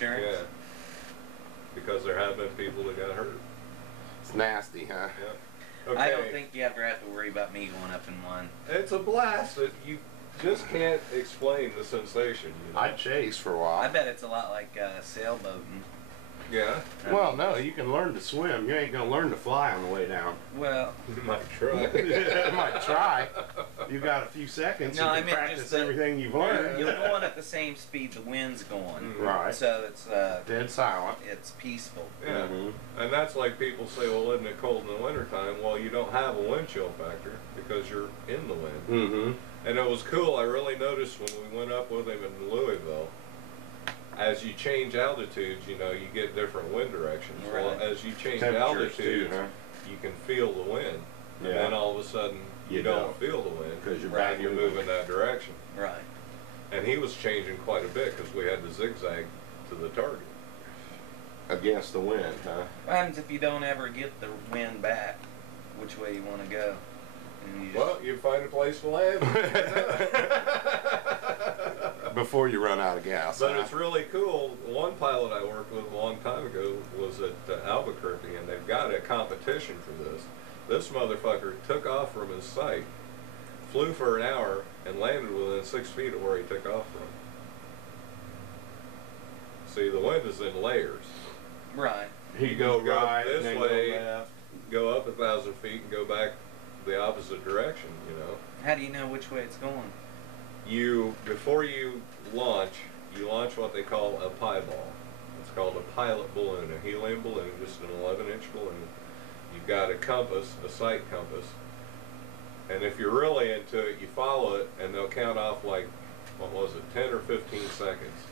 insurance? Yeah. Because there have been people that got hurt. It's nasty, huh? Yeah. Okay. I don't think you ever have to worry about me going up in one. It's a blast. You just can't explain the sensation. You know? I chased for a while. I bet it's a lot like sailboating. Yeah. Well, no, you can learn to swim. You ain't gonna learn to fly on the way down. Well, you might try. You might try. You got a few seconds. No, you can practice everything you've learned. You're going at the same speed the wind's going. Right. So it's dead silent. It's peaceful. Yeah. And that's like people say, well, isn't it cold in the wintertime? Well, you don't have a wind chill factor because you're in the wind. And it was cool. I really noticed when we went up with him in Louisville, as you change altitudes, you know, you get different wind directions. Right. Well, as you change Temperatures altitudes, too, huh? you can feel the wind. Yeah. And then all of a sudden, you don't feel the wind because you're moving that direction. Right. And he was changing quite a bit because we had to zigzag to the target. Against the wind, huh? What happens if you don't ever get the wind back? Which way you want to go? And you Well, you find a place to land. Before you run out of gas. But it's really cool. One pilot I worked with a long time ago was at Albuquerque, and they've got a competition for this. This motherfucker took off from his site, flew for an hour, and landed within 6 feet of where he took off from. See, the wind is in layers. Right. You go right, this and way, go left. go up 1,000 feet, and go back the opposite direction, you know. How do you know which way it's going? Before you launch what they call a pie ball. It's called a pilot balloon, a helium balloon, just an 11-inch balloon. You've got a compass, a sight compass, and if you're really into it, you follow it, and they'll count off like, what was it, 10 or 15 seconds.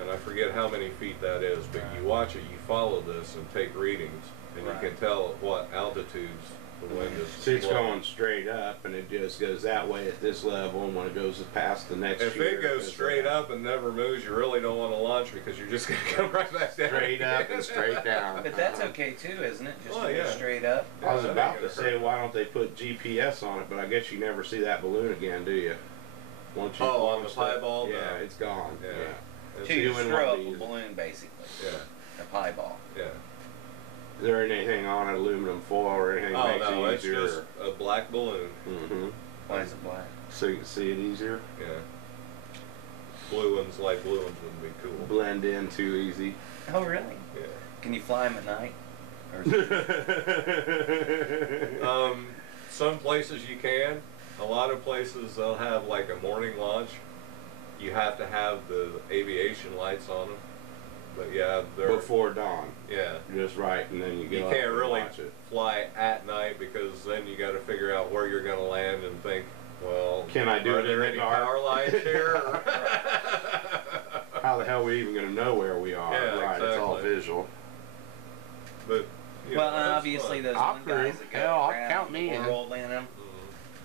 And I forget how many feet that is, but you watch it, you follow this and take readings, and you can tell at what altitudes the wind is. See, it's going straight up, and it just goes that way at this level, and when it goes past the next If it goes straight up and never moves, you really don't want to launch because you're just going to come right back down. Straight up and straight down. But that's okay too, isn't it? Just to go straight up. I was about to say, why don't they put GPS on it, but I guess you never see that balloon again, do you? Once you on the pie ball? Yeah, No. it's gone. Yeah. Two-stroke balloon, basically. Yeah. A pie ball. Yeah. Is there anything on it, aluminum foil or anything that makes it easier? It's just a black balloon. Why is it black? So you can see it easier? Yeah. Blue ones, light blue ones wouldn't be cool. Blend in too easy. Oh, really? Yeah. Can you fly them at night? Or some places you can. A lot of places they'll have like a morning launch. You have to have the aviation lights on them. But yeah, they're before dawn. Yeah. Just right, and then you can't really fly at night because then you got to figure out where you're going to land and think, well, can I do it in any power lines here? How the hell are we even going to know where we are? Yeah, right, exactly. It's all visual. But obviously those one guys that go around the world in them,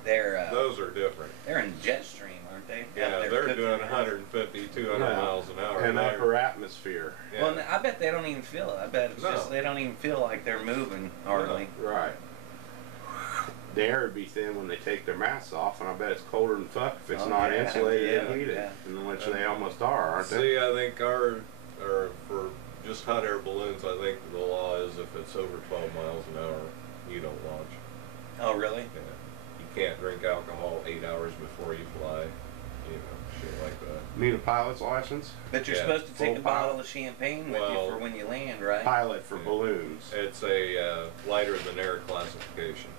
they're those are different. They're in jet stream, aren't they? Yeah, they're doing 150, 200 miles an hour. And upper atmosphere. Yeah. Well, I bet they don't even feel it. I bet it's just they don't even feel like they're moving hardly. No. Right. The air would be thin when they take their masks off, and I bet it's colder than fuck if it's not insulated and heated, in which they almost are, aren't they? See, I think for just hot air balloons, I think the law is if it's over 12 miles an hour, you don't launch. Oh, really? Yeah. You can't drink alcohol 8 hours before you fly, you know, shit like that. Need a pilot's license? But you're supposed to take a bottle of champagne with you for when you land, right? Pilot for balloons. It's a lighter than air classification.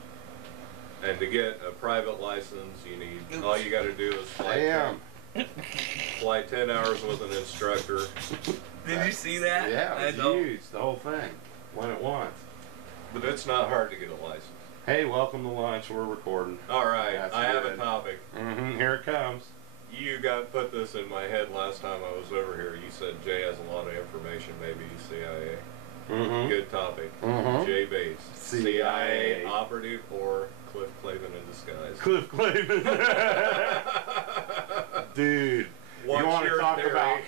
And to get a private license, you need, all you got to do is fly 10 hours with an instructor. Did you see that? Yeah, it was huge, the whole thing. Went at once. But it's not hard to get a license. Hey, welcome to lunch. We're recording. All right, I have a topic. Here it comes. You put this in my head last time I was over here. You said Jay has a lot of information, maybe CIA. Good topic. Jay Bates, CIA operative or Cliff Clavin in disguise? Cliff Clavin. Dude, What's you want to talk theory? about?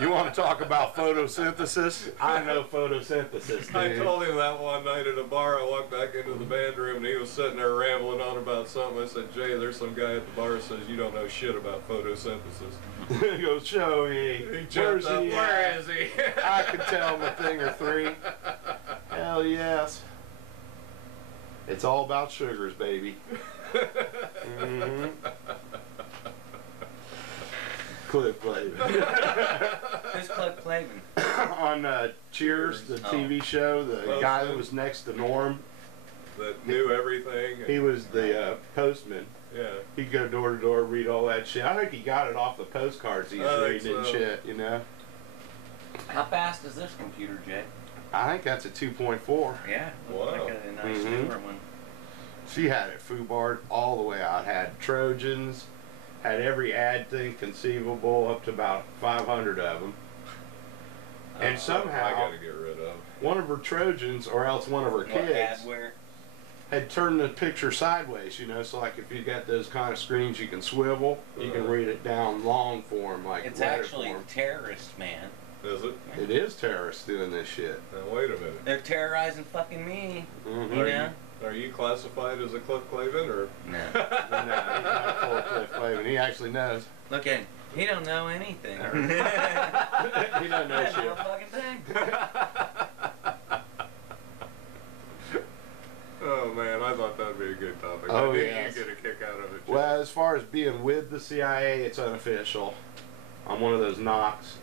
You want to talk about photosynthesis? I know photosynthesis, dude. I told him that one night at a bar. I walked back into the band room and he was sitting there rambling on about something. I said, Jay, there's some guy at the bar that says you don't know shit about photosynthesis. He goes, show me. Where's he? Where is he? I can tell him a thing or three. Hell yes. It's all about sugars, baby. Mm-hmm. Cliff Clavin. Who's Cliff Clavin? On Cheers, the TV show, the guy that was next to Norm. That knew everything. He was the postman. Yeah. He'd go door to door, read all that shit. I think he got it off the postcards he was reading and shit, you know. How fast is this computer, Jay? I think that's a 2.4. Yeah. Wow. Like a nice newer one. She had it foobarred all the way out. Had Trojans, had every ad thing conceivable, up to about 500 of them. And somehow, I gotta get rid of one of her Trojans, or else one of her kids, had turned the picture sideways, you know, so like if you got those kind of screens you can swivel, you can read it down long form, like it's actually terrorist, man. Is it? It is terrorists doing this shit. Now wait a minute. They're terrorizing fucking me. Mm-hmm. You know? Are you classified as a Cliff Clavin or? No. No, he's not full Cliff Clavin. He actually knows. Look at him. He don't know anything. He don't know shit. No fucking thing. Oh man, I thought that'd be a good topic. Oh, I think yes. you get a kick out of it. Jay. Well, as far as being with the CIA, it's unofficial. I'm one of those knocks.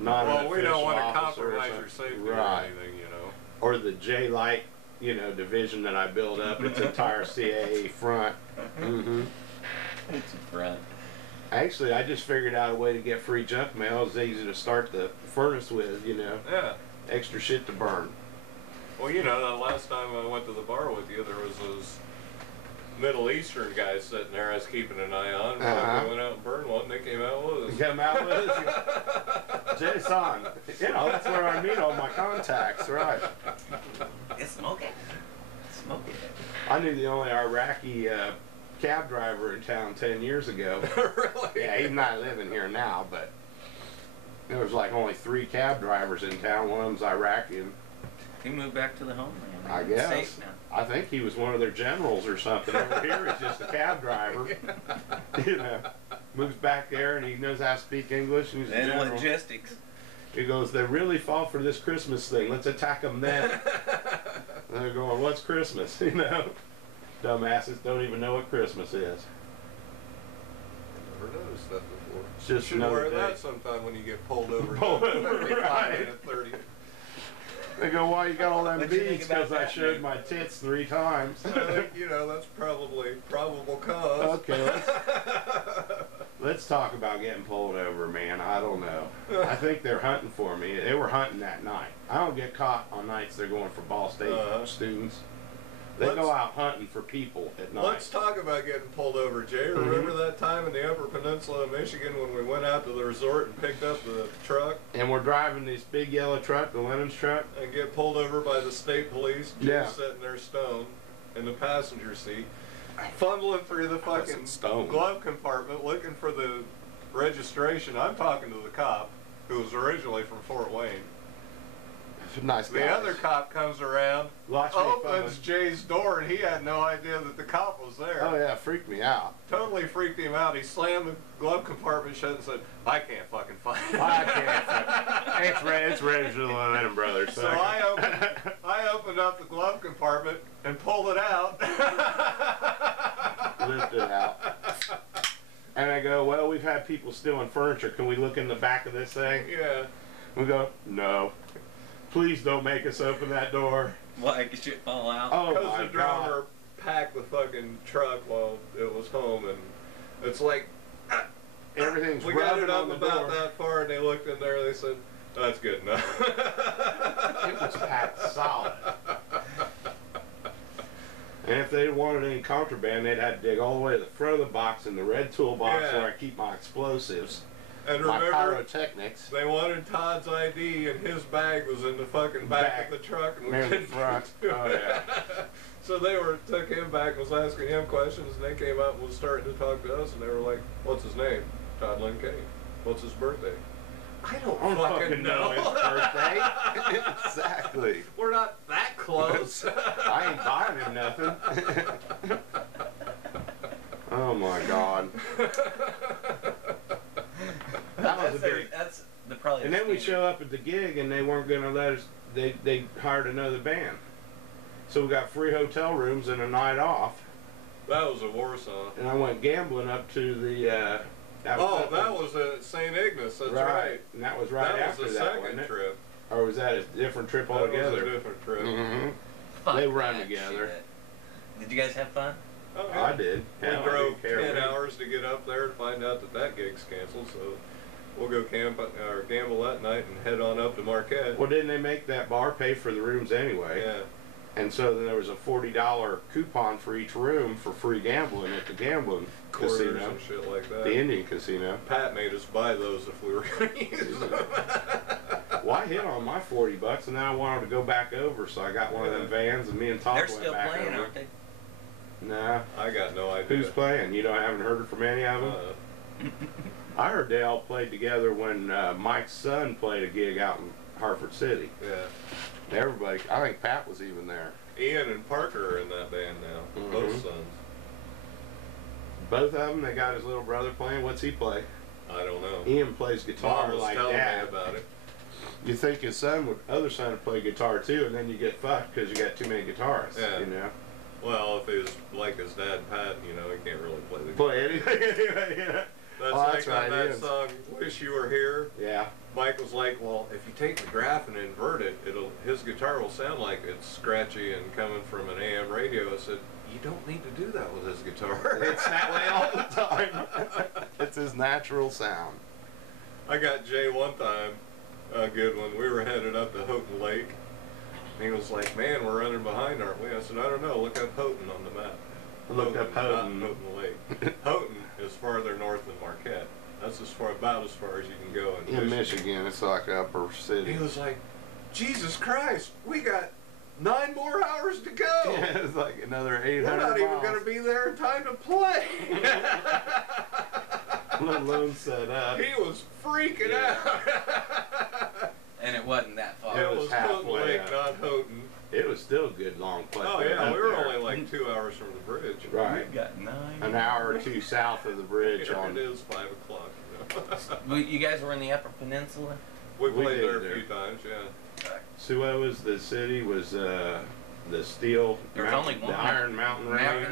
Well, we don't want to compromise your safety or anything, you know. Or the J-Light, you know, division that I build up. It's entire CIA front. Mm-hmm. It's a front. Actually, I just figured out a way to get free junk mail. It's easy to start the furnace with, you know. Yeah. Extra shit to burn. Well, you know, the last time I went to the bar with you, there was those Middle Eastern guys sitting there I was keeping an eye on. I went out and burned one, and they came out with us. Came out with us? Jason. You know, that's where I meet all my contacts, right. It's smoking. It's smoking. I knew the only Iraqi cab driver in town 10 years ago. Really? Yeah, he's not living here now, but there was like only 3 cab drivers in town. One of them's Iraqi. He moved back to the homeland. I guess. Safe now. I think he was one of their generals or something. Over here, he's just a cab driver. You know, moves back there and he knows how to speak English. And he's a general. Logistics. He goes, they really fought for this Christmas thing. Let's attack them then. And they're going, what's Christmas? You know, dumbasses don't even know what Christmas is. I've never noticed that before. It's just you should wear that sometime when you get pulled over. Pulled over, right. At 30. They go, why you got all them beads? Because I showed my tits 3 times. You know, that's probably probable cause. Okay, let's talk about getting pulled over, man. I don't know. I think they're hunting for me. They were hunting that night. I don't get caught on nights they're going for Ball State students. They go out hunting for people at night. Let's talk about getting pulled over, Jay. Remember that time in the Upper Peninsula of Michigan when we went out to the resort and picked up the truck? And we're driving this big yellow truck, the Lennon's truck. And get pulled over by the state police. Jay's sitting there stoned in the passenger seat, fumbling through the fucking glove compartment looking for the registration. I'm talking to the cop, who was originally from Fort Wayne. Nice guy. The other cop comes around, opens Jay's door, and he had no idea that the cop was there. Oh yeah, freaked me out. Totally freaked him out. He slammed the glove compartment shut and said, I can't fucking find it. I can't. It's registered to the Lennon Brothers. So I opened up the glove compartment and pulled it out. Lifted it out. And I go, well, we've had people stealing furniture. Can we look in the back of this thing? Yeah. We go, no. Please don't make us open that door. Why? Because shit fall out? Oh, because the driver packed the fucking truck while it was home, and it's like, everything's we got it up on the about door. that far, and they looked in there, and they said, that's good enough. It was packed solid. And if they wanted any contraband, they'd have to dig all the way to the front of the box in the red toolbox where I keep my explosives. And remember, my pyrotechnics. They wanted Todd's ID, and his bag was in the fucking back of the truck, and we couldn't front. Oh yeah. So they took him back and was asking him questions, and they came up and was starting to talk to us, and they were like, "What's his name?" Todd Lynn Kane. What's his birthday? I don't fucking know his birthday. Exactly. We're not that close. I ain't buying him nothing. Oh my God. That was a big. That's the probably. And then we show up at the gig, and they weren't going to let us. They hired another band, so we got free hotel rooms and a night off. That was a Warsaw. And I went gambling up to the. That was at St. Ignace. That's right. And that was right after that. That was the second trip. Or was that a different trip altogether? That was a different trip. Mm-hmm. They run together. Shit. Did you guys have fun? Oh, yeah. I did. We drove 10 hours to get up there and find out that gig's canceled. So we'll go gamble that night and head on up to Marquette. Well, didn't they make that bar pay for the rooms anyway? Yeah. And so then there was a $40 coupon for each room for free gambling at the gambling casino and shit like that. The Indian casino. Pat made us buy those if we were going to use them. Well, I hit on my $40, and then I wanted to go back over, so I got one of them vans, and me and Tom went back over. They're still playing, aren't they? Nah. I got no idea. Who's playing? You haven't heard from any of them? I heard they all played together when Mike's son played a gig out in Hartford City. Yeah. Everybody, I think Pat was even there. Ian and Parker are in that band now, both sons. Both of them, they got his little brother playing. What's he play? I don't know. Ian plays guitar Mom was like telling Dad. me about it. You think his other son would play guitar too, and then you get fucked because you got too many guitarists, Yeah. Well, if he was like his dad, Pat, he can't really play the guitar. Play anything anyway, yeah. That's on that song, Wish You Were Here. Yeah. Mike was like, well, if you take the graph and invert it, his guitar will sound like it's scratchy and coming from an AM radio. I said, you don't need to do that with his guitar. It's that way all the time. It's his natural sound. I got Jay one time, a good one. We were headed up to Houghton Lake. And he was like, man, we're running behind, aren't we? I said, I don't know. Look up Houghton on the map. Look up Houghton. Not Houghton Lake. Houghton is farther north than Marquette. That's about as far as you can go in Michigan. It's like upper city. He was like, Jesus Christ, we got 9 more hours to go. Yeah, it's like another 800 We're not miles. even going to be there in time to play. Let alone set up. He was freaking out. And it wasn't that far. It was Houghton Lake, not Houghton. It was still a good long play. Oh yeah, we were only like 2 hours from the bridge. Right. We got 9. An hour or two south of the bridge. It is 5 o'clock. You guys were in the Upper Peninsula? We played there a few times, yeah. So what was the city? Was the steel? There's only one. The Iron Mountain Range.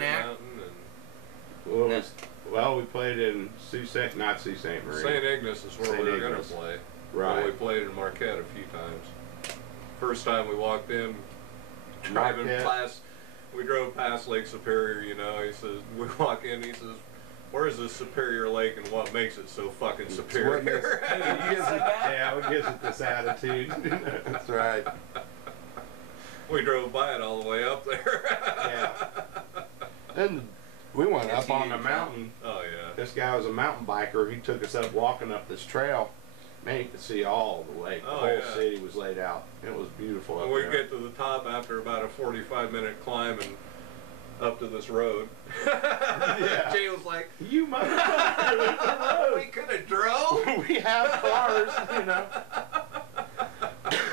Well, we played in Sault Ste. Not Sault Ste. Marie. St. Ignace is where we were going to play. Right. Well, we played in Marquette a few times. First time we walked in, we drove past Lake Superior, he says, we walk in, he says, where is this Superior Lake and what makes it so fucking superior? What gives it this attitude? That's right. We drove by it all the way up there. Yeah. Then we went up on the mountain. Oh, yeah. This guy was a mountain biker. He took us up walking up this trail. Man, you could see all the lake. The whole city was laid out. It was beautiful up we there. get to the top after about a 45-minute climb and up to this road. Yeah. Jay was like, you motherfucker. We could have drove. We have cars,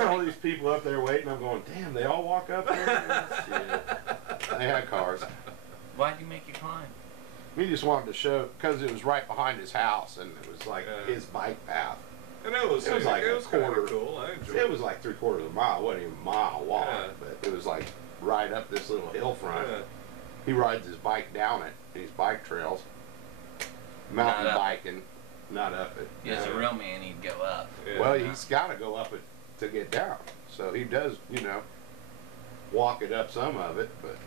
All these people up there waiting. I'm going, damn, they all walk up there? Shit. They had cars. Why'd you make you climb? We just wanted to show, because it was right behind his house, and it was like his bike path. And it was like a quarter. Cool. I enjoyed it. It was like 3/4 of a mile. It wasn't even a mile wide, but it was like right up this little hill front. Yeah. He rides his bike down it, these bike trails. Mountain biking, not up it. As a real man, he'd go up. Yeah. Well, he's got to go up it to get down. So he does, walk it up some of it, but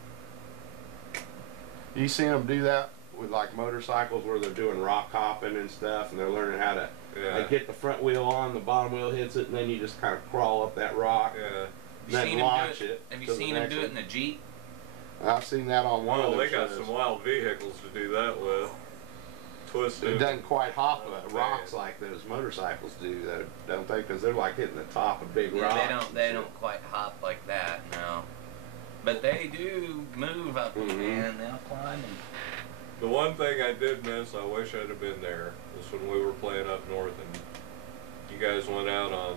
you seen them do that with like motorcycles where they're doing rock hopping and stuff, and they're learning how to like get the front wheel on, the bottom wheel hits it, and then you just kind of crawl up that rock. Yeah. Then launch it. Have you seen him do it in a Jeep? I've seen that on one of those they got some wild vehicles to do that with. Twisted. It doesn't quite hop rocks like those motorcycles do, don't they? Because they're like hitting the top of big rocks. They don't quite hop like that, no. But they do move up, and they'll climb. The one thing I did miss, I wish I'd have been there, was when we were playing up north and you guys went out on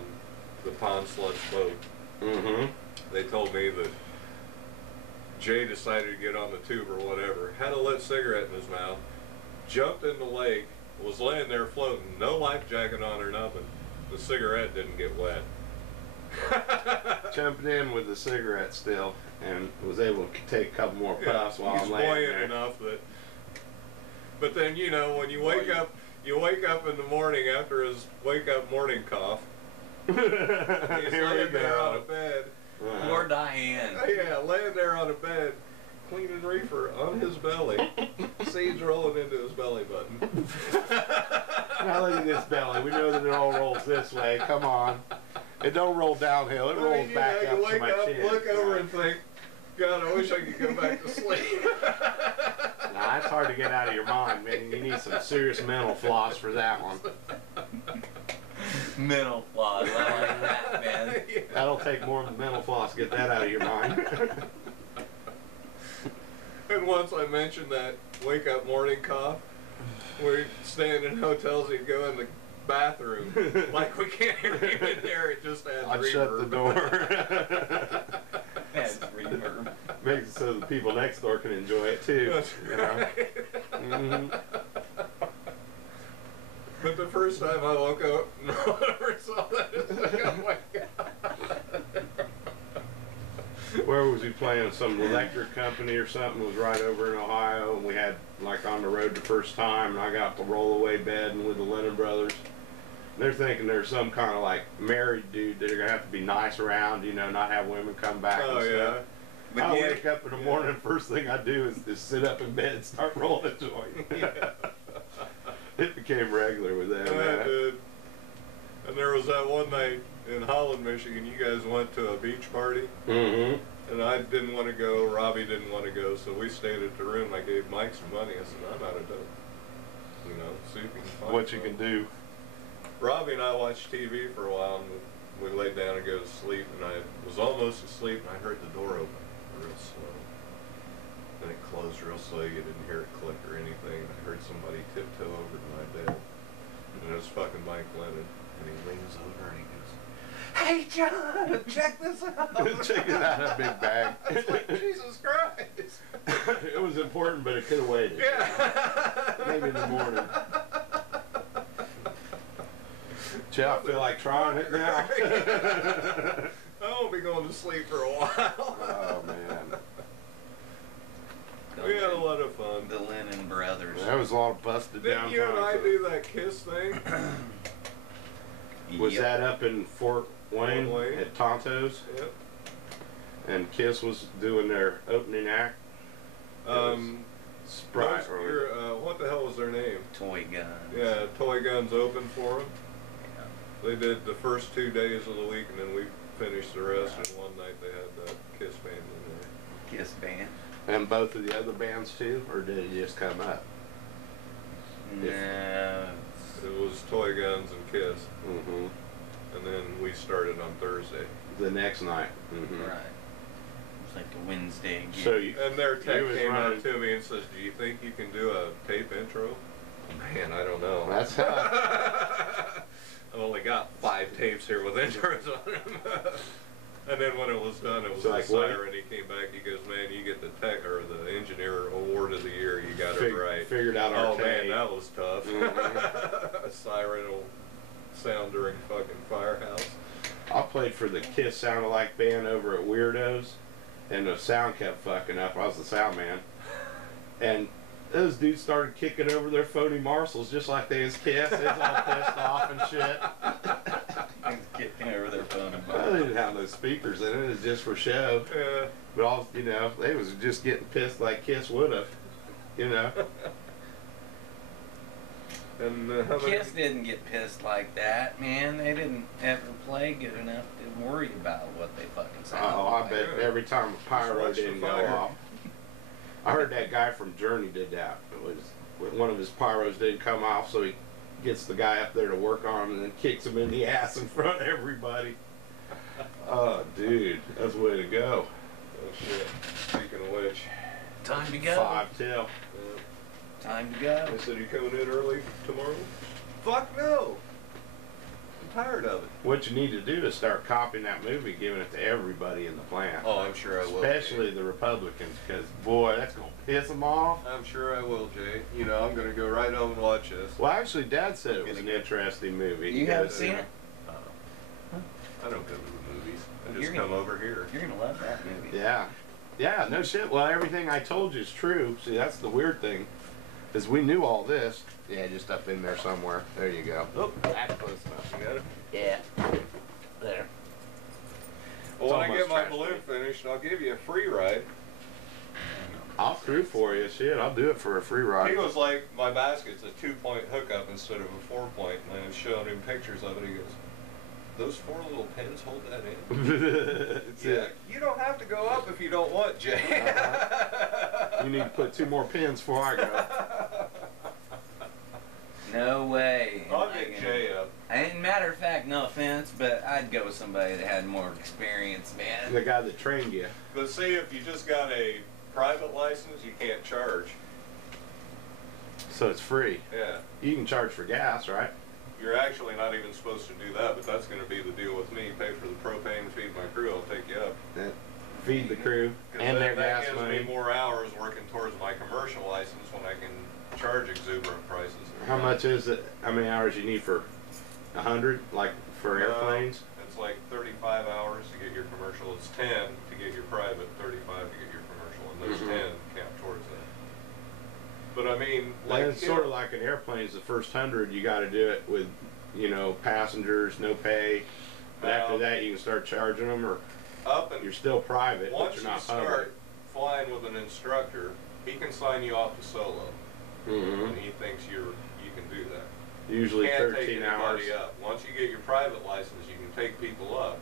the pond sludge boat. Mm-hmm. They told me that Jay decided to get on the tube or whatever, had a lit cigarette in his mouth, jumped in the lake, was laying there floating, no life jacket on or nothing. The cigarette didn't get wet. Jumped in with the cigarette still and was able to take a couple more puffs while I'm laying buoyant there. enough that. But then, you know, when you wake up in the morning after his wake up morning cough. He's laying there on a bed. Poor Diane. Yeah, laying there on a bed, cleaning reefer on his belly. Seeds rolling into his belly button. Now look at this belly. We know that it all rolls this way. Come on. It don't roll downhill. It rolls back up to my chin. Look over and think, God, I wish I could go back to sleep. Nah, that's hard to get out of your mind, man. You need some serious mental floss for that one. Mental floss. I like that, man. Yeah. That'll take more than mental floss to get that out of your mind. And once I mentioned that wake up morning cough, we're staying in hotels, you'd go in the bathroom. Like we can't hear him in there, it just adds I'd reverb. shut the door. That's reverb. Makes it so the people next door can enjoy it too. That's You know? right. But the first time I woke up and I saw that, it's like, oh my God. Where was he playing? Some electric company or something was right over in Ohio, and we had like on the road the first time, and I got the rollaway bed and with the Lennon brothers. And they're thinking there's some kind of like married dude that are gonna have to be nice around, you know, not have women come back and Oh stuff. yeah. But I yeah, wake up in the morning, first thing I do is just sit up in bed and start rolling a joint. Yeah. It became regular with them. Yeah, man. dude. And there was that one night in Holland, Michigan, you guys went to a beach party. Mm-hmm. And I didn't want to go, Robbie didn't want to go, so we stayed at the room. I gave Mike some money. I said, I'm out of dope. You know, see if you can find What you some. can do. Robbie and I watched TV for a while, and we laid down to go to sleep, and I was almost asleep, and I heard the door open real slow. Then it closed real slow. You didn't hear it click or anything. I heard somebody tiptoe over to my bed. And it was fucking Mike Lennon. And he leans over and he goes, "Hey, John, check this out." Check it out, that big bag. It's like, Jesus Christ. It was important, but it could have waited. Yeah. Maybe in the morning. Gee, I feel like trying it now. I won't be going to sleep for a while. Oh, man. We had a lot of fun. The Lennon brothers. There was a lot of busted down Didn't you and I times. do that kiss thing? Was Yep. that up in Fort Wayne, Fort Wayne. at Tonto's? Yep. And Kiss was doing their opening act? Sprite. What the hell was their name? Toy guns. Yeah, Toy Guns opened for them. They did the first 2 days of the week, and then we finished the rest. And one night they had that Kiss band in there. Kiss band. And both of the other bands too? Or did it just come up? No. It was Toy Guns and Kiss. Mm-hmm. And then we started on Thursday. The next night. Mm-hmm. Right. It's like a Wednesday gig. So you, And their tech was came running- up to me and says, "Do you think you can do a tape intro?" Man, I don't know. that's how. I've only got 5 tapes here with intros on them. And then when it was done, it was So a like, what? siren. He came back. He goes, "Man, you get the tech or the engineer award of the year. You got it right." Figured out our Oh man, tape. that was tough. A siren will sound during fucking Firehouse. I played for the Kiss Sound Alike band over at Weirdos, and the sound kept fucking up. I was the sound man. And those dudes started kicking over their phony Marshalls just like they was Kiss. They was all pissed off and shit. Kicking over their phone and Well, they didn't have no speakers in it. It was just for show. Yeah. But all, you know, they was just getting pissed like Kiss would have, you know. And how many? Kiss didn't get pissed like that, man. They didn't ever play good enough to worry about what they fucking sound Oh, I like. bet every time a pyro watch the didn't go fire. off. I heard that guy from Journey did that. It was one of his pyros didn't come off, so he gets the guy up there to work on him and then kicks him in the ass in front of everybody. Oh, dude, that's the way to go. Oh shit. Speaking of which, Time to go. 5 till. Time to go. they said you coming in early tomorrow? Fuck no. tired of it. What you need to do is start copying that movie, giving it to everybody in the plant. Oh, I'm sure I will. Especially the Republicans, because, boy, that's going to piss them off. I'm sure I will, Jay. You know, I'm going to go right home and watch this. Well, actually, Dad said it was an interesting movie. You haven't seen it? I don't go to the movies. I just You're come gonna- over here. You're gonna love that movie. Yeah. Yeah, no shit. Well, everything I told you is true. See, that's the weird thing. Is we knew all this. Yeah, just up in there somewhere. There you go. Oh, that's close enough. You got it? Yeah. There. Well, when I almost get my trash balloon day. finished, I'll give you a free ride. I'll crew for you. Shit, I'll do it for a free ride. He was like, my basket's a 2-point hookup instead of a 4-point. And I was showing him pictures of it. He goes, those 4 little pins hold that in? That's Yeah. it. You don't have to go up if you don't want, Jay. You need to put 2 more pins before I go. No way. I'll am I get gonna- Jay up. And matter of fact, no offense, but I'd go with somebody that had more experience, man. The guy that trained you. But see, if you just got a private license, you can't charge. So it's free. Yeah. You can charge for gas, right? You're actually not even supposed to do that, but that's going to be the deal with me. Pay for the propane, feed my crew, I'll take you up. That feed the crew 'Cause and their that gas gives money. me more hours working towards my commercial license when I can charge exuberant prices. How much is it? How many hours you need for 100, like for airplanes? It's like 35 hours to get your commercial. It's 10 to get your private, 35 to get your commercial, and those 10 count towards that. But I mean, Like, like it's sort of like an airplane's the first 100, you got to do it with, passengers, no pay. But after that, you can start charging them, or up and you're still private, but once you're you not public. start flying with an instructor, he can sign you off to solo, and he thinks you can do that. Usually Can't take 13 hours. anybody up. Once you get your private license, you can take people up,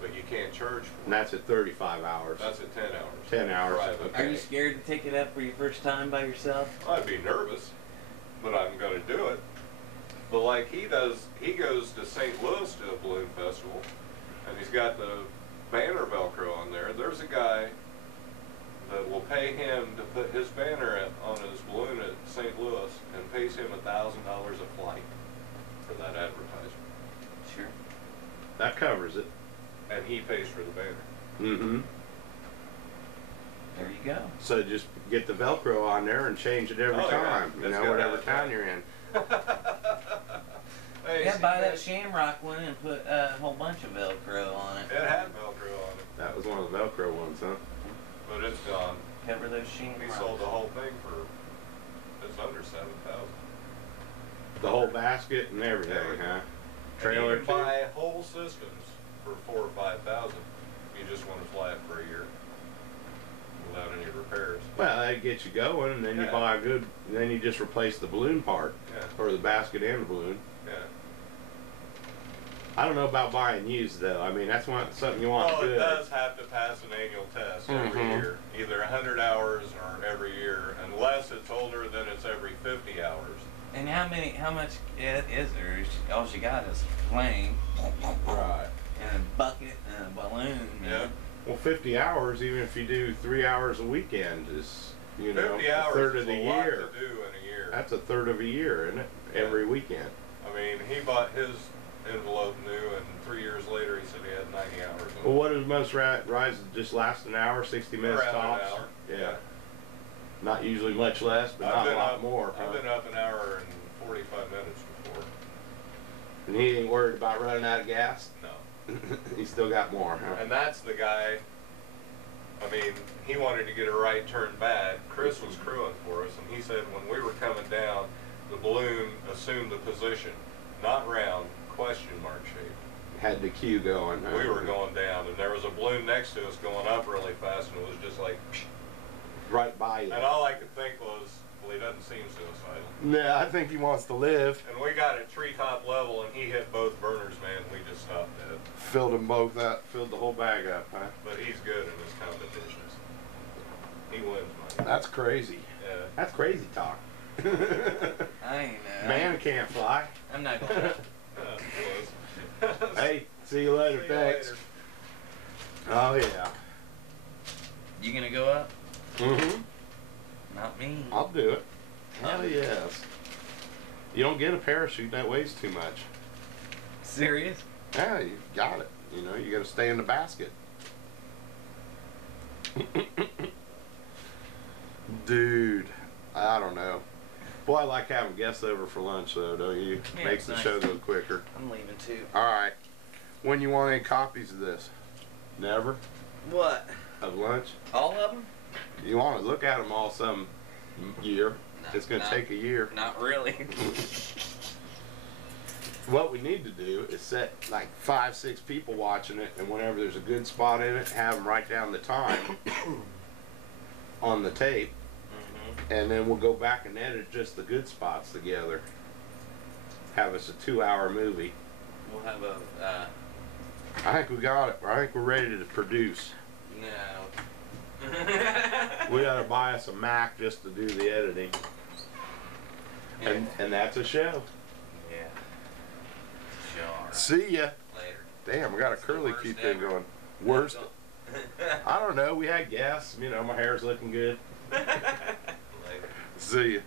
but you can't charge for And it. that's at 35 hours. That's at 10 hours. 10 hours. Private. Okay. Are you scared to take it up for your first time by yourself? I'd be nervous, but I'm going to do it. But like he goes to St. Louis to a balloon festival, and he's got the banner Velcro on there. There's a guy that will pay him to put his banner on his balloon at St. Louis and pays him $1,000 a flight for that advertisement. Sure. That covers it. And he pays for the banner. Mm-hmm. There you go. So just get the Velcro on there and change it every Oh, yeah. time. That's good. Whatever town you're in. Hey, Yeah, see, buy that man, Shamrock one and put a whole bunch of Velcro on it. It had Velcro on it, That was one of the Velcro ones, huh? but it's gone. Cover those He Shamrocks. sold the whole thing for, it's under 7,000. The whole basket and everything, huh? Trailer And you too? can buy whole systems for 4,000 or 5,000. You just want to fly it for a year without any repairs. Well, that gets you going, and then you Yeah. buy a good, and then you just replace the balloon part, Yeah, or the basket and the balloon. yeah. I don't know about buying used though. I mean, that's something you want Well, good. it does have to pass an annual test every Mhm. year, either 100 hours or every year, unless it's older than it's every 50 hours. And how much is there? All she got is flame Right. and a bucket and a balloon. Yeah. Well, 50 hours, even if you do 3 hours a weekend, is 50 a hours third is of the a lot year. to do in a year. That's a third of a year, isn't it? Yeah. Every weekend. I mean, he bought his envelope new, and 3 years later he said he had 90 hours. Well, what does most rides just last an hour, 60 minutes Around tops? an hour. Yeah. Not usually much less, but not a lot more. I've Huh? been up an hour and 45 minutes before. And he ain't worried about running out of gas. No. He still got more, huh? And that's the guy, I mean, he wanted to get a right turn bad. Chris was crewing for us, and he said when we were coming down, the balloon assumed the position, not round, question mark shape. Had the queue going. Huh? We were going down, and there was a balloon next to us going up really fast, and it was just like, psh. right by you. And all I could think was, well, he doesn't seem suicidal. Yeah, I think he wants to live. And we got at treetop level, and he hit both burners, man. We just stopped dead. Filled them both up, filled the whole bag up, huh? But he's good in his competitions. He wins, man. That's crazy. Yeah. That's crazy talk. I ain't know. Man can't fly. I'm not gonna. Close. Hey, see you later, See you thanks. later. Oh yeah. You gonna go up? Mm-hmm. Not me. I'll do it. Hell yes. You don't get a parachute that weighs too much. Serious? Yeah, you got it. You know, you got to stay in the basket. Dude, I don't know. Boy, I like having guests over for lunch, though, don't you? Yeah, Makes the nice. show go quicker. I'm leaving too. All right. When you want any copies of this? Never? What? Of lunch? All of them? You want to look at them all some year. No, It's going to take a year. Not really. What we need to do is set like 5, 6 people watching it, and whenever there's a good spot in it, have them write down the time on the tape, and then we'll go back and edit just the good spots together. Have us a 2-hour movie. We'll have a, I think we got it. I think we're ready to produce. no. We gotta buy us a Mac just to do the editing. Yeah. And that's a show. Yeah. Sure. See ya. Later. Damn, we got a It's the curly worst cute thing ever. going. Worst. Later. I don't know. We had guests. You know, my hair's looking good. See ya.